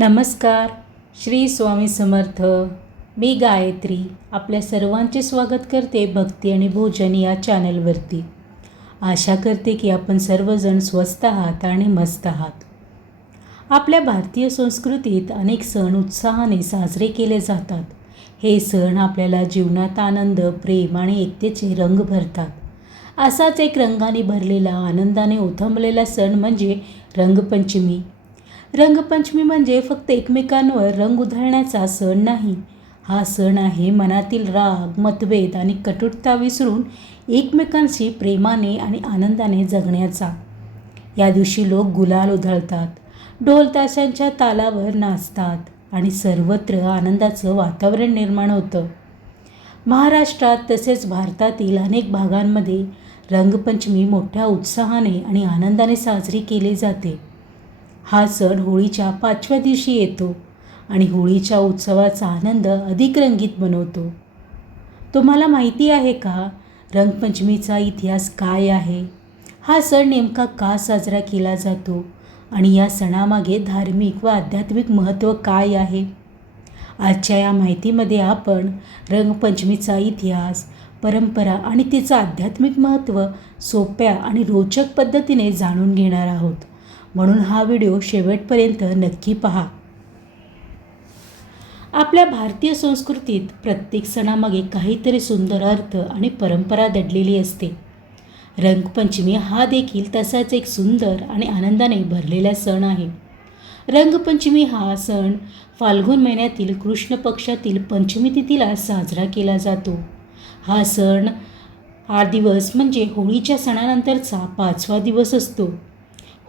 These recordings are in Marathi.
नमस्कार. श्री स्वामी समर्थ. मी गायत्री आपल्या सर्वांचे स्वागत करते भक्ती आणि भोजन या चॅनलवरती. आशा करते की आपण सर्वजण स्वस्त आहात आणि मस्त आहात. आपल्या भारतीय संस्कृतीत अनेक सण उत्साहाने साजरे केले जातात. हे सण आपल्याला जीवनात आनंद, प्रेम आणि एकतेचे रंग भरतात. असाच एक रंगाने भरलेला, आनंदाने ओथंबलेला सण म्हणजे रंगपंचमी. रंगपंचमी म्हणजे फक्त एकमेकांवर रंग उधळण्याचा सण नाही. हा सण आहे मनातील राग, मतभेद आणि कटुता विसरून एकमेकांशी प्रेमाने आणि आनंदाने जगण्याचा. या दिवशी लोक गुलाल उधळतात, ढोल ताशांच्या तालावर नाचतात आणि सर्वत्र आनंदाचं वातावरण निर्माण होतं. महाराष्ट्रात तसेच भारतातील अनेक भागांमध्ये रंगपंचमी मोठ्या उत्साहाने आणि आनंदाने साजरी केली जाते. हा सण होळीच्या 5व्या दिवशी येतो आणि होळीच्या उत्सवाचा आनंद अधिक रंगीत बनवतो. तुम्हाला माहिती आहे का रंगपंचमीचा इतिहास काय आहे? हा सण नेमका का साजरा केला जातो आणि या सणामागे धार्मिक व आध्यात्मिक महत्त्व काय आहे? आजच्या या माहितीमध्ये आपण रंगपंचमीचा इतिहास, परंपरा आणि तिचं आध्यात्मिक महत्त्व सोप्या आणि रोचक पद्धतीने जाणून घेणार आहोत. म्हणून हा व्हिडिओ शेवटपर्यंत नक्की पहा. आपल्या भारतीय संस्कृतीत प्रत्येक सणामागे काहीतरी सुंदर अर्थ आणि परंपरा दडलेली असते. रंगपंचमी हा देखील तसाच एक सुंदर आणि आनंदाने भरलेला सण आहे. रंगपंचमी हा सण फाल्गुन महिन्यातील कृष्ण पक्षातील पंचमी तिथीला साजरा केला जातो. हा दिवस म्हणजे होळीच्या सणानंतरचा 5वा दिवस असतो.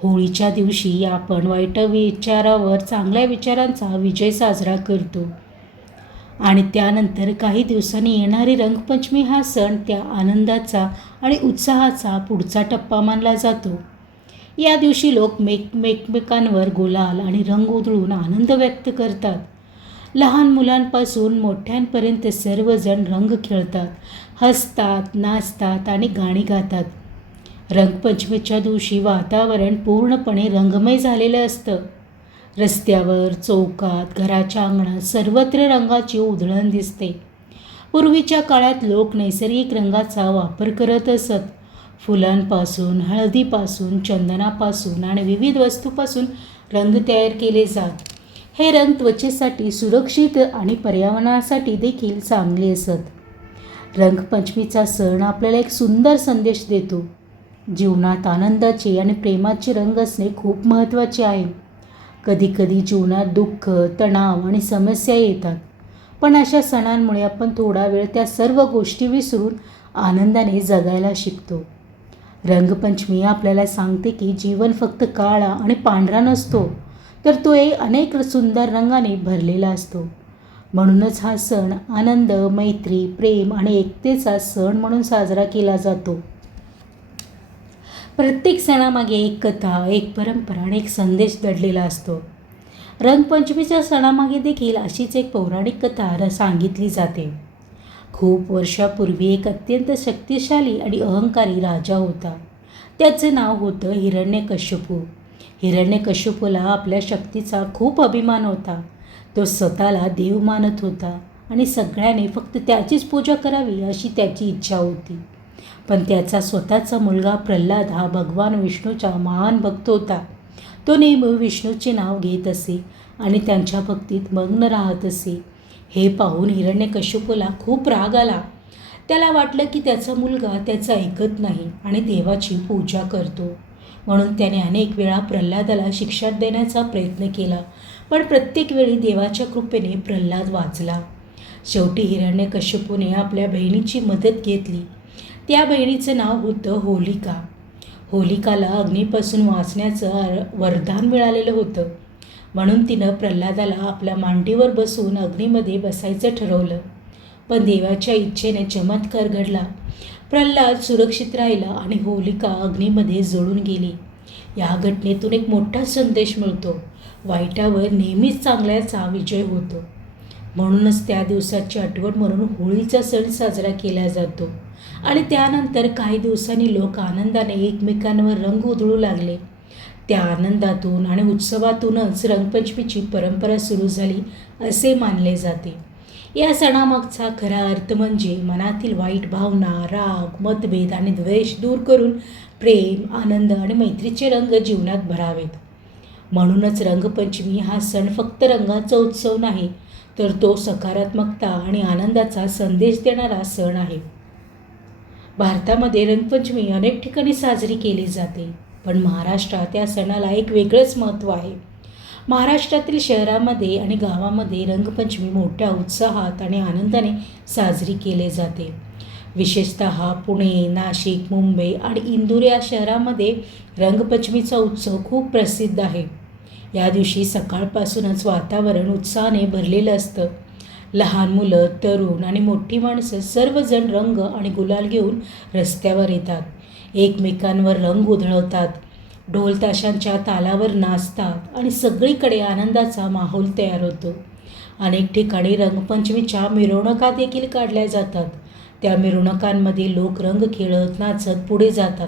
होळीच्या दिवशी आपण वाईट विचारावर चांगल्या विचारांचा विजय साजरा करतो आणि त्यानंतर काही दिवसांनी येणारी रंगपंचमी हा सण त्या आनंदाचा आणि उत्साहाचा पुढचा टप्पा मानला जातो. या दिवशी लोक एकमेकांवर गुलाल आणि रंग उधळून आनंद व्यक्त करतात. लहान मुलांपासून मोठ्यांपर्यंत सर्वजण रंग खेळतात, हसतात, नाचतात आणि गाणी गातात. रंगपंचमीच्या दिवशी वातावरण पूर्णपणे रंगमय झालेलं असतं. रस्त्यावर, चौकात, घराच्या अंगणात सर्वत्र रंगाची उधळण दिसते. पूर्वीच्या काळात लोक नैसर्गिक रंगाचा वापर करत असत. फुलांपासून, हळदीपासून, चंदनापासून आणि विविध वस्तूपासून रंग तयार केले जात. हे रंग त्वचेसाठी सुरक्षित आणि पर्यावरणासाठी देखील चांगले असत. रंगपंचमीचा सण आपल्याला एक सुंदर संदेश देतो. जीवनात आनंदाचे आणि प्रेमाचे रंग असणे खूप महत्त्वाचे आहे. कधीकधी जीवनात दुःख, तणाव आणि समस्या येतात, पण अशा सणांमुळे आपण थोडा वेळ त्या सर्व गोष्टी विसरून आनंदाने जगायला शिकतो. रंगपंचमी आपल्याला सांगते की जीवन फक्त काळा आणि पांढरा नसतो, तर तो अनेक सुंदर रंगाने भरलेला असतो. म्हणूनच हा सण आनंद, मैत्री, प्रेम आणि एकतेचा सण म्हणून साजरा केला जातो. प्रत्येक सणामागे एक कथा, एक परंपरा आणि एक संदेश दडलेला असतो. रंगपंचमीच्या सणामागे देखील अशीच एक पौराणिक कथा सांगितली जाते. खूप वर्षापूर्वी एक अत्यंत शक्तिशाली आणि अहंकारी राजा होता. त्याचं नाव होतं हिरण्यकश्यपू. हिरण्यकश्यपूला आपल्या शक्तीचा खूप अभिमान होता. तो स्वतःला देव मानत होता आणि सगळ्यांनी फक्त त्याचीच पूजा करावी अशी त्याची इच्छा होती. पण त्याचा स्वतःचा मुलगा प्रल्हाद हा भगवान विष्णूचा महान भक्त होता. तो नेहमी विष्णूचे नाव घेत असे आणि त्यांच्या भक्तीत मग्न राहत असे. हे पाहून हिरण्यकश्यपूला खूप राग आला. त्याला वाटलं की त्याचा मुलगा त्याचं ऐकत नाही आणि देवाची पूजा करतो. म्हणून त्याने अनेक वेळा प्रल्हादाला शिक्षा देण्याचा प्रयत्न केला, पण प्रत्येक वेळी देवाच्या कृपेने प्रल्हाद वाचला. शेवटी हिरण्यकश्यपूने आपल्या बहिणीची मदत घेतली. त्या बहिणीचं नाव होतं होलिका. होलिकाला अग्नीपासून वाचण्याचं वरदान मिळालेलं होतं. म्हणून तिनं प्रल्हादाला आपल्या मांडीवर बसून अग्नीमध्ये बसायचं ठरवलं. पण देवाच्या इच्छेने चमत्कार घडला. प्रल्हाद सुरक्षित राहिला आणि होलिका अग्नीमध्ये जळून गेली. या घटनेतून एक मोठा संदेश मिळतो. वाईटावर नेहमीच चांगल्याचा विजय होतो. म्हणूनच त्या दिवसाची आठवण म्हणून होळीचा सण साजरा केला जातो. आणि त्यानंतर काही दिवसांनी लोक आनंदाने एकमेकांवर रंग उधळू लागले. त्या आनंदातून आणि उत्सवातूनच रंगपंचमीची परंपरा सुरू झाली असे मानले जाते. या सणामागचा खरा अर्थ म्हणजे मनातील वाईट भावना, राग, मतभेद आणि द्वेष दूर करून प्रेम, आनंद आणि मैत्रीचे रंग जीवनात भरावेत. म्हणूनच रंगपंचमी हा सण फक्त रंगाचा उत्सव नाही, तर तो सकारात्मकता आणि आनंदाचा संदेश देणारा सण आहे. भारतामध्ये रंगपंचमी अनेक ठिकाणी साजरी केली जाते, पण महाराष्ट्रात या सणाला एक वेगळंच महत्त्व आहे. महाराष्ट्रातील शहरामध्ये आणि गावामध्ये रंगपंचमी मोठ्या उत्साहात आणि आनंदाने साजरी केली जाते. विशेषतः पुणे, नाशिक, मुंबई आणि इंदूर या शहरामध्ये रंगपंचमीचा उत्सव खूप प्रसिद्ध आहे. या दिवशी सकाळपासूनच वातावरण उत्साहाने भरलेलं असतं. लहान मुलं, तरुण आणि मोठी माणसं सर्वजण रंग आणि गुलाल घेऊन रस्त्यावर येतात. एकमेकांवर रंग उधळवतात, ढोल ताशांच्या तालावर नाचतात आणि सगळीकडे आनंदाचा माहोल तयार होतो. अनेक ठिकाणी रंगपंचमीच्या मिरवणुका देखील काढल्या जातात. त्या मिरवणुकांमध्ये लोक रंग खेळत, नाचत पुढे जातात.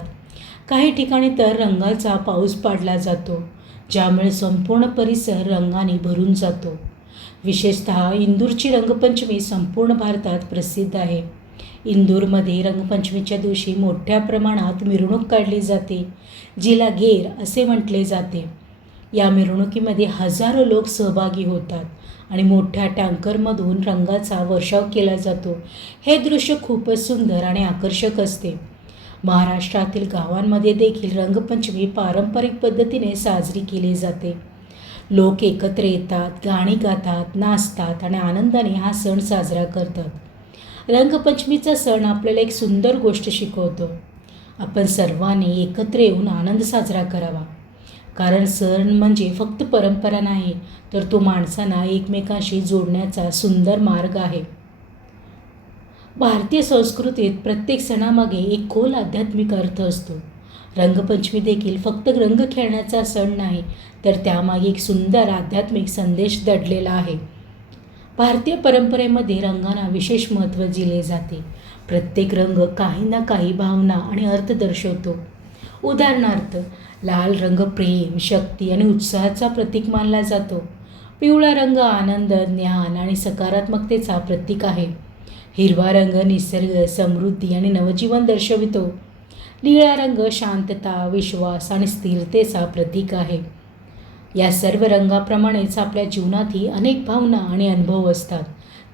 काही ठिकाणी तर रंगाचा पाऊस पाडला जातो, ज्यामुळे संपूर्ण परिसर रंगाने भरून जातो. विशेषतः इंदूरची रंगपंचमी संपूर्ण भारतात प्रसिद्ध आहे. इंदूरमध्ये रंगपंचमीच्या दिवशी मोठ्या प्रमाणात मिरवणूक काढली जाते, जिला गेर असे म्हटले जाते. या मिरवणुकीमध्ये हजारो लोक सहभागी होतात आणि मोठ्या टँकरमधून रंगाचा वर्षाव केला जातो. हे दृश्य खूपच सुंदर आणि आकर्षक असते. महाराष्ट्रातील गावांमध्ये देखील रंगपंचमी पारंपरिक पद्धतीने साजरी केली जाते. लोक एकत्र येतात, गाणी गातात, नाचतात आणि आनंदाने हा सण साजरा करतात. रंगपंचमीचा सण आपल्याला एक सुंदर गोष्ट शिकवतो. आपण सर्वांनी एकत्र येऊन आनंद साजरा करावा. कारण सण म्हणजे फक्त परंपरा नाही, तर तो माणसांना एकमेकांशी जोडण्याचा सुंदर मार्ग आहे. भारतीय संस्कृतीत प्रत्येक सणामागे एक खोल आध्यात्मिक अर्थ असतो. रंगपंचमी देखील फक्त रंग खेळण्याचा सण नाही, तर त्यामागे एक सुंदर आध्यात्मिक संदेश दडलेला आहे. भारतीय परंपरेमध्ये रंगांना विशेष महत्त्व दिले जाते. प्रत्येक रंग काही ना काही भावना आणि अर्थ दर्शवतो. उदाहरणार्थ, लाल रंग प्रेम, शक्ती आणि उत्साहाचा प्रतीक मानला जातो. पिवळा रंग आनंद, ज्ञान आणि सकारात्मकतेचा प्रतीक आहे. हिरवा रंग निसर्ग, समृद्धी आणि नवजीवन दर्शवितो. निळा रंग शांतता, विश्वास आणि स्थिरतेचा प्रतीक आहे. या सर्व रंगाप्रमाणेच आपल्या जीवनातही अनेक भावना आणि अनुभव असतात.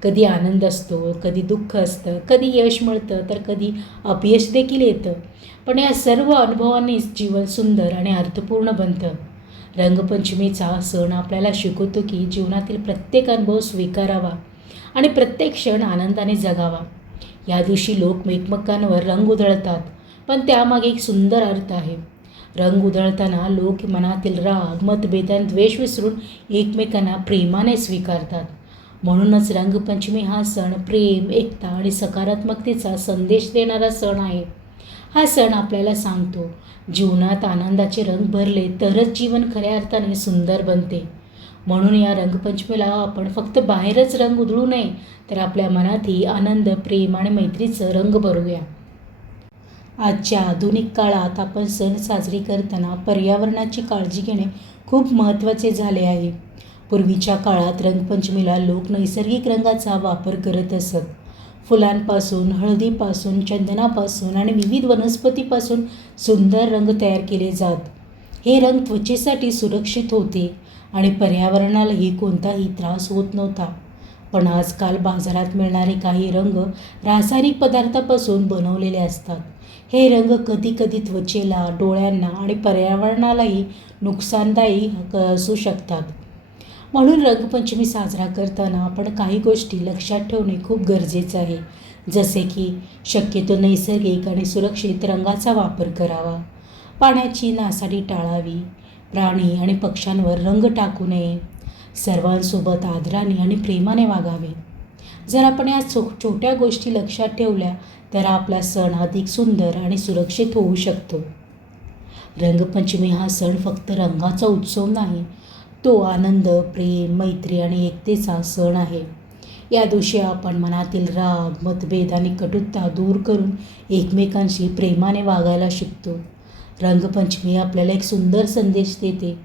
कधी आनंद असतो, कधी दुःख असतं, कधी यश मिळतं, तर कधी अपयश देखील येतं. पण या सर्व अनुभवांनीच जीवन सुंदर आणि अर्थपूर्ण बनतं. रंगपंचमीचा सण आपल्याला शिकवतो की जीवनातील प्रत्येक अनुभव स्वीकारावा आणि प्रत्येक क्षण आनंदाने जगावा. या दिवशी लोक एकमेकांवर रंग उधळतात, पण त्यामागे एक सुंदर अर्थ आहे. रंग उधळताना लोक मनातील राग, मतभेद आणि द्वेष विसरून एकमेकांना प्रेमाने स्वीकारतात. म्हणूनच रंगपंचमी हा सण प्रेम, एकता आणि सकारात्मकतेचा संदेश देणारा सण आहे. हा सण आपल्याला सांगतो, जीवनात आनंदाचे रंग भरले तरच जीवन खऱ्या अर्थाने सुंदर बनते. म्हणून या रंगपंचमीला आपण फक्त बाहेरच रंग उधळू नये, तर आपल्या मनातही आनंद, प्रेम आणि मैत्रीचं रंग भरूया. आजच्या आधुनिक काळात आपण सण साजरे करताना पर्यावरणाची काळजी घेणे खूप महत्त्वाचे झाले आहे. पूर्वीच्या काळात रंगपंचमीला लोक नैसर्गिक रंगाचा वापर करत असत. फुलांपासून, हळदीपासून, चंदनापासून आणि विविध वनस्पतीपासून सुंदर रंग तयार केले जात. हे रंग त्वचेसाठी सुरक्षित होते आणि पर्यावरणालाही कोणताही त्रास होत नव्हता. पण आजकाल बाजारात मिळणारे काही रंग रासायनिक पदार्थापासून बनवलेले असतात. हे रंग कधीकधी त्वचेला, डोळ्यांना आणि पर्यावरणालाही नुकसानदायी असू शकतात. म्हणून रंगपंचमी साजरा करताना आपण काही गोष्टी लक्षात ठेवणे खूप गरजेचं आहे. जसे की शक्यतो नैसर्गिक आणि सुरक्षित रंगाचा वापर करावा, पाण्याची नासाडी टाळावी, प्राणी आणि पक्ष्यांवर रंग टाकू नये, सर्वांसोबत आदराने आणि प्रेमाने वागावे. जर आपण या छोट्या गोष्टी लक्षात ठेवल्या तर आपला सण अधिक सुंदर आणि सुरक्षित होऊ शकतो. रंगपंचमी हा सण फक्त रंगाचा उत्सव नाही, तो आनंद, प्रेम, मैत्री आणि एकतेचा सण आहे. या दिवशी आपण मनातील राग, मतभेद आणि कटुता दूर करून एकमेकांशी प्रेमाने वागायला शिकतो. रंगपंचमी आपल्याला एक सुंदर संदेश देते.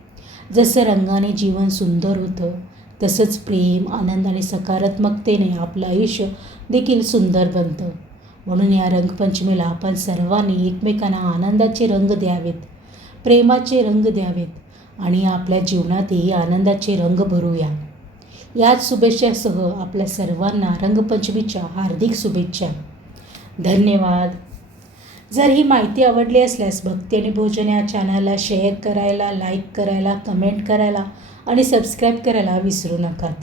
जसं रंगाने जीवन सुंदर होतं, तसंच प्रेम, आनंद आणि सकारात्मकतेने आपलं आयुष्य देखील सुंदर बनतं. म्हणून या रंगपंचमीला आपण सर्वांनी एकमेकांना आनंदाचे रंग द्यावेत, प्रेमाचे रंग द्यावेत आणि आपल्या जीवनातही आनंदाचे रंग भरूया. याच शुभेच्छासह आपल्या सर्वांना रंगपंचमीच्या हार्दिक शुभेच्छा. धन्यवाद. जर ही माहिती आवडली असल्यास भक्ती आणि भोजन या चॅनलला शेअर करायला, लाईक करायला, कमेंट करायला आणि सबस्क्राईब करायला विसरू नकात.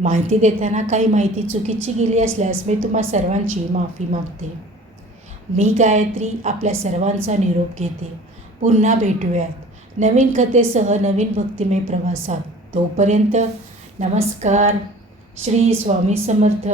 माहिती देताना काही माहिती चुकीची गेली असल्यास मी तुम्हा सर्वांची माफी मागते. मी गायत्री आपल्या सर्वांचा निरोप घेते. पुन्हा भेटूयात नवीन कथेसह नवीन भक्तिमय प्रवासात. तोपर्यंत नमस्कार. श्री स्वामी समर्थ.